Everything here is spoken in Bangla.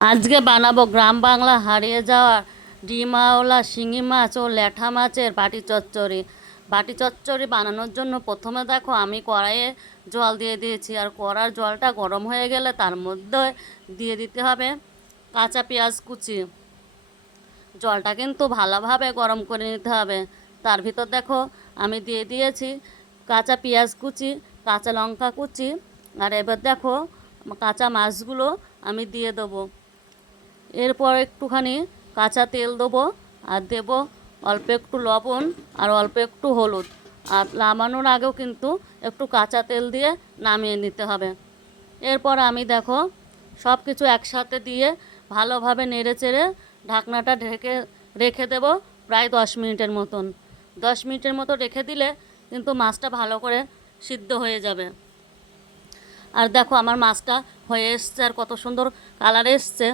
আজকে বানাবো গ্রাম বাংলা হারিয়ে যাওয়া ডিমাওলা শিঙি মাছ ও ল্যাঠা মাছের বাটি চচ্চড়ি। বাটি চচ্চড়ি বানানোর জন্য প্রথমে দেখো আমি কড়াইয়ে জল দিয়ে দিয়েছি, আর কড়ার জলটা গরম হয়ে গেলে তার মধ্যে দিয়ে দিতে হবে কাঁচা পেঁয়াজ কুচি। জলটা কিন্তু ভালোভাবে গরম করে নিতে হবে। তার ভিতর দেখো আমি দিয়ে দিয়েছি কাঁচা পেঁয়াজ কুচি, কাঁচা লঙ্কা কুচি, আর এবার দেখো কাঁচা মাছগুলো আমি দিয়ে দেবো। এরপর একটুখানি কাঁচা তেল দেবো, আর দেবো অল্প একটু লবণ আর অল্প একটু হলুদ। আর নামানোর আগেও কিন্তু একটু কাঁচা তেল দিয়ে নামিয়ে নিতে হবে। এরপর আমি দেখো সব কিছু একসাথে দিয়ে ভালোভাবে নেড়ে চেড়ে ঢাকনাটা ঢেকে রেখে দেব প্রায় 10 মিনিটের মতন। 10 মিনিটের মতো রেখে দিলে কিন্তু মাছটা ভালো করে সিদ্ধ হয়ে যাবে। আর দেখো আমার মাছটা হয়ে এসছে, আর কত সুন্দর কালার এসছে।